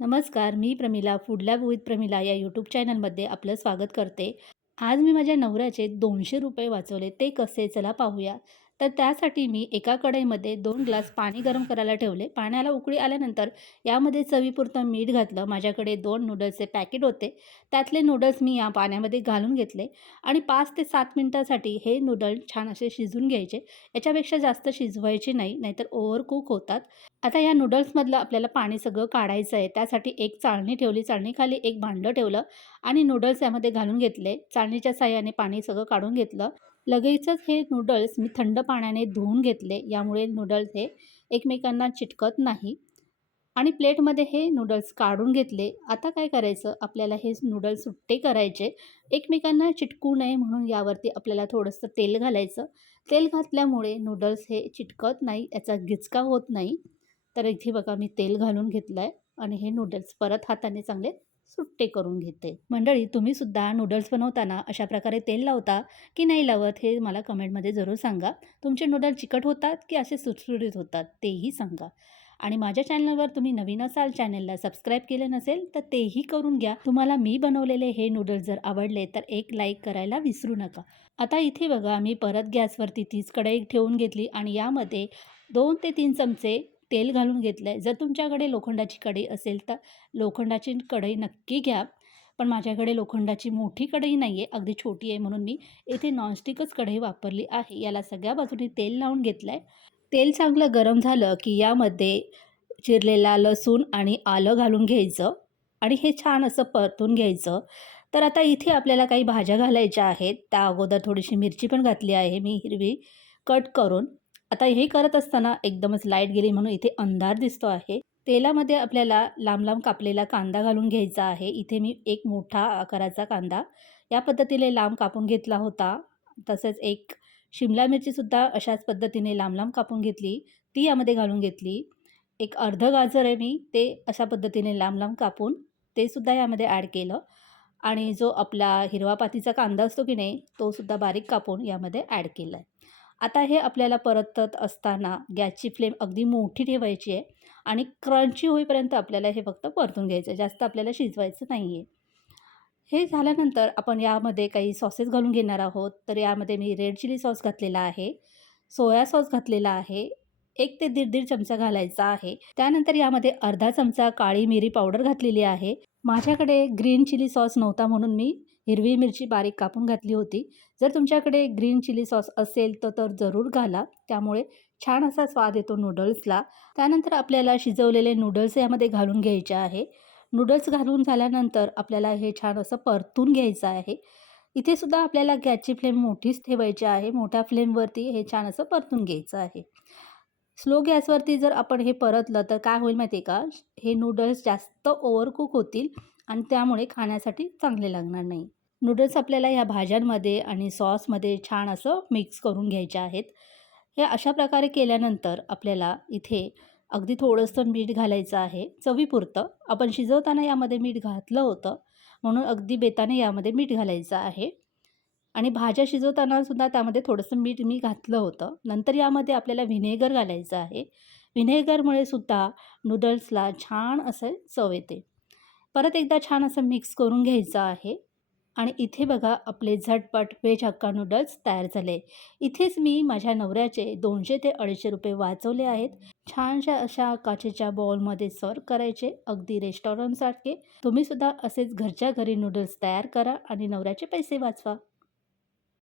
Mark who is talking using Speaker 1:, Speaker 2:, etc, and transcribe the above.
Speaker 1: नमस्कार मी Pramila food lab with Pramila या YouTube चॅनलमध्ये आपलं स्वागत करते. आज मी माझ्या नवऱ्याचे दोनशे रुपये वाचवले ते कसे? चला पाहूया. तर त्यासाठी मी एका कढईमध्ये दोन ग्लास पाणी गरम करायला ठेवले. पाण्याला उकळी आल्यानंतर यामध्ये चवीपुरतं मीठ घातलं. माझ्याकडे दोन नूडल्सचे पॅकेट होते. त्यातले नूडल्स मी या पाण्यामध्ये घालून घेतले आणि पाच ते सात मिनटासाठी हे नूडल्स छान असे शिजून घ्यायचे. याच्यापेक्षा जास्त शिजवायचे नाही नाहीतर ओव्हर कुक होतात. आता या नूडल्समधलं आपल्याला पाणी सगळं काढायचं आहे. त्यासाठी एक चाळणी ठेवली. चाळणीखाली एक भांडं ठेवलं आणि नूडल्स यामध्ये घालून घेतले. चाळणीच्या साह्याने पाणी सगळं काढून घेतलं. लगेचच हे नूडल्स मी थंड पाण्याने धुवून घेतले. यामुळे नूडल्स हे एकमेकांना चिटकत नाही. आणि प्लेटमध्ये हे नूडल्स काढून घेतले. आता काय करायचं? आपल्याला हे नूडल्स सुट्टे करायचे. एकमेकांना चिटकू नये म्हणून यावरती आपल्याला थोडंसं तेल घालायचं. तेल घातल्यामुळे नूडल्स हे चिटकत नाही याचा गिचका होत नाही. तर इथे बघा मी तेल घालून घेतलं आहे आणि हे नूडल्स परत हाताने चांगले सुट्टे करून घेते. मंडळी तुम्हीसुद्धा नूडल्स बनवताना अशा प्रकारे तेल लावता की नाही लावत हे मला कमेंटमध्ये जरूर सांगा. तुमचे नूडल्स चिकट होतात की असे सुटसुटीत होतात तेही सांगा. आणि माझ्या चॅनलवर तुम्ही नवीन असाल चॅनलला सबस्क्राईब केले नसेल तर तेही करून घ्या. तुम्हाला मी बनवलेले हे नूडल्स जर आवडले तर एक लाईक करायला विसरू नका. आता इथे बघा मी परत गॅसवरती तीच कढई ठेवून घेतली आणि यामध्ये दोन ते तीन चमचे तेल घालून घेतलं आहे जर तुमच्याकडे लोखंडाची कढई असेल तर लोखंडाची कढई नक्की घ्या. पण माझ्याकडे लोखंडाची मोठी कढई नाही आहे अगदी छोटी आहे म्हणून मी येथे नॉनस्टिकच कढई वापरली आहे. याला सगळ्या बाजूने तेल लावून घेतलं आहे तेल चांगलं गरम झालं की यामध्ये चिरलेला लसूण आणि आलं घालून घ्यायचं आणि हे छान असं परतून घ्यायचं. तर आता इथे आपल्याला काही भाज्या घालायच्या आहेत. त्या अगोदर थोडीशी मिरची पण घातली आहे. मी हिरवी कट करून आता हे करत असताना एकदमच लाइट गेली म्हणून इथे अंधार दिसतो आहे. तेलामध्ये आपल्याला लांब लांब कापलेला कांदा घालून घ्यायचा आहे. इथे मी एक मोठा आकाराचा कांदा या पद्धतीने लांब कापून घेतला होता. तसेच एक शिमला मिरचीसुद्धा अशाच पद्धतीने लांब लांब कापून घेतली. ती यामध्ये घालून घेतली. एक अर्ध गाजर आहे मी ते अशा पद्धतीने लांब लांब कापून ते सुद्धा यामध्ये ॲड केलं. आणि जो आपला हिरवा पातीचा कांदा असतो की नाही तो सुद्धा बारीक कापून यामध्ये ॲड केला आहे आता हे आपल्याला परतत असताना गॅसची फ्लेम अगदी मोठी ठेवायची आहे आणि क्रंची होईपर्यंत आपल्याला हे फक्त परतून घ्यायचं जास्त आपल्याला शिजवायचं नाही आहे हे झाल्यानंतर आपण यामध्ये काही सॉसेस घालून घेणार आहोत. तर यामध्ये मी रेड चिली सॉस घातलेला आहे सोया सॉस घातलेला आहे एक ते दीड दीड चमचा घालायचा आहे. त्यानंतर यामध्ये अर्धा चमचा काळी मिरी पावडर घातलेली आहे. माझ्याकडे ग्रीन चिली सॉस नव्हता म्हणून मी हिरवी मिरची बारीक कापून घातली होती. जर तुमच्याकडे ग्रीन चिली सॉस असेल तर तर जरूर घाला. त्यामुळे छान असा स्वाद येतो नूडल्सला. त्यानंतर आपल्याला शिजवलेले नूडल्स यामध्ये घालून घ्यायचे आहे. नूडल्स घालून झाल्यानंतर आपल्याला हे छान असं परतून घ्यायचं आहे. इथे सुद्धा आपल्याला गॅसची फ्लेम मोठीच ठेवायची आहे. मोठ्या फ्लेमवरती हे छान असं परतून घ्यायचं आहे. स्लो गॅसवरती जर आपण हे परतलं तर काय होईल माहिती आहे का? हे नूडल्स जास्त ओव्हरकुक होतील आणि त्यामुळे खाण्यासाठी चांगले लागणार नाही. नूडल्स आपल्याला ह्या भाज्यांमध्ये आणि सॉसमध्ये छान असं मिक्स करून घ्यायचे आहेत. हे अशा प्रकारे केल्यानंतर आपल्याला इथे अगदी थोडंसं मीठ घालायचं आहे चवीपुरतं. आपण शिजवताना यामध्ये मीठ घातलं होतं म्हणून अगदी बेताने यामध्ये मीठ घालायचं आहे. आणि भाज्या शिजवताना सुद्धा त्यामध्ये थोडंसं मीठ मी घातलं होतं. नंतर यामध्ये आपल्याला व्हिनेगर घालायचं आहे. व्हिनेगरमुळे सुद्धा नूडल्सला छान असं चव येते. परत एकदा छान असं मिक्स करून घ्यायचं आहे. आणि इथे बघा आपले झटपट व्हेज हक्का नूडल्स तयार झाले. इथेच मी माझ्या नवऱ्याचे दोनशे ते अडीचशे रुपये वाचवले आहेत. छानशा अशा काचेच्या बॉलमध्ये सर्व करायचे अगदी रेस्टॉरंटसारखे तुम्हीसुद्धा असेच घरच्या घरी नूडल्स तयार करा आणि नवऱ्याचे पैसे वाचवा.